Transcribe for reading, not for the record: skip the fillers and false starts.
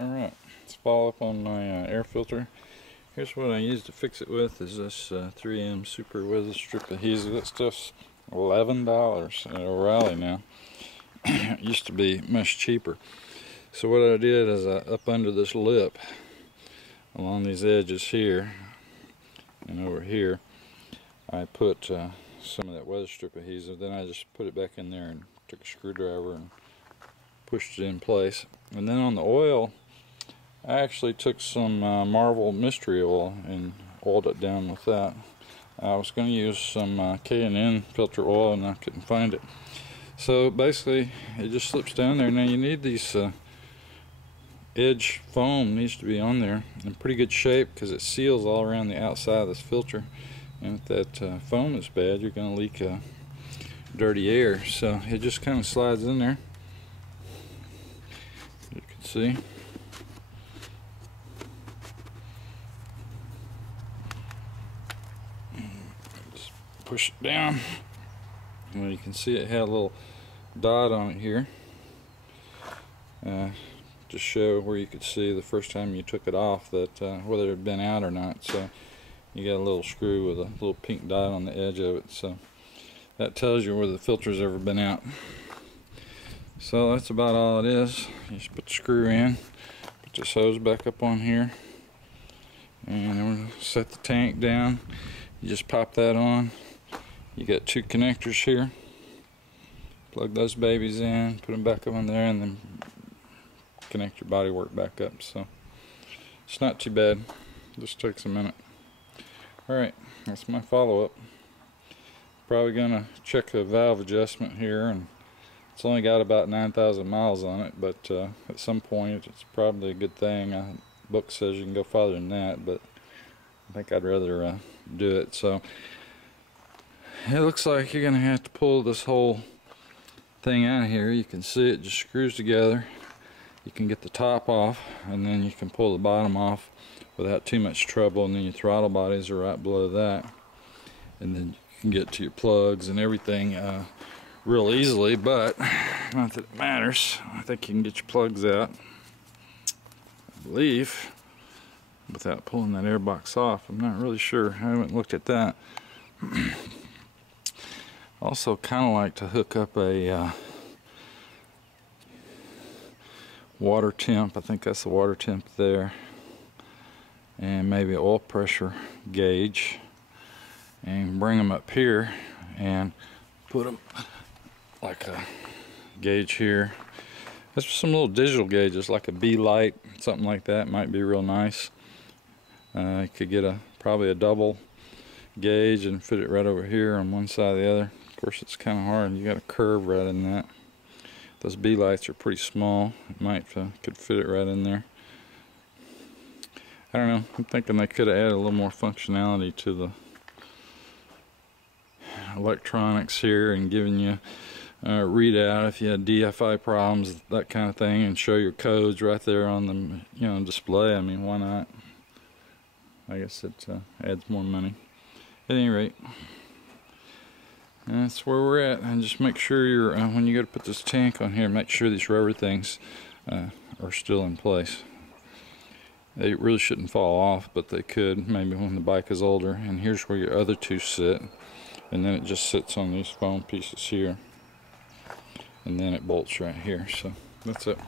Alright, let's follow up on my air filter. Here's what I used to fix it with, is this 3M Super Weather Strip Adhesive. That stuff's $11 at O'Reilly now. It used to be much cheaper. So what I did is up under this lip, along these edges here, and over here, I put some of that weather strip adhesive. Then I just put it back in there and took a screwdriver and pushed it in place. And then on the oil, I actually took some Marvel Mystery Oil and oiled it down with that. I was going to use some K&N filter oil and I couldn't find it. So basically it just slips down there. Now you need these edge foam needs to be on there in pretty good shape because it seals all around the outside of this filter. And if that foam is bad, you're going to leak dirty air. So it just kind of slides in there. You can see. Just push it down. Well, you can see it had a little dot on it here. To show where you could see the first time you took it off that whether it had been out or not. So you got a little screw with a little pink dot on the edge of it. So that tells you where the filter's ever been out. So that's about all it is. You just put the screw in, put this hose back up on here, and then we're going to set the tank down. You just pop that on. You got two connectors here. Plug those babies in, put them back up on there, and then connect your bodywork back up. So it's not too bad. Just takes a minute. Alright, that's my follow-up. Probably gonna check a valve adjustment here, and it's only got about 9,000 miles on it, but at some point it's probably a good thing. The book says you can go farther than that, but I think I'd rather do it. So it looks like you're gonna have to pull this whole thing out of here. You can see it just screws together. You can get the top off, and then you can pull the bottom off without too much trouble, and then your throttle bodies are right below that, and then you can get to your plugs and everything real easily, but not that it matters. I think you can get your plugs out, I believe, without pulling that air box off. I'm not really sure. I haven't looked at that. Also kind of like to hook up a water temp. I think that's the water temp there, and maybe an oil pressure gauge, and bring them up here and put them like a gauge here. There's some little digital gauges like a B light, something like that might be real nice. You could get probably a double gauge and fit it right over here on one side or the other. Of course it's kind of hard, you got a curve right in that. Those B lights are pretty small. It might could fit it right in there. I don't know. I'm thinking they could have added a little more functionality to the electronics here and given you a readout if you had DFI problems, that kind of thing, and show your codes right there on the display. I mean, why not? I guess it adds more money. At any rate, that's where we're at. And just make sure you're when you go to put this tank on here, make sure these rubber things are still in place. They really shouldn't fall off, but they could maybe when the bike is older. And here's where your other two sit, and then it just sits on these foam pieces here, and then it bolts right here. So that's it.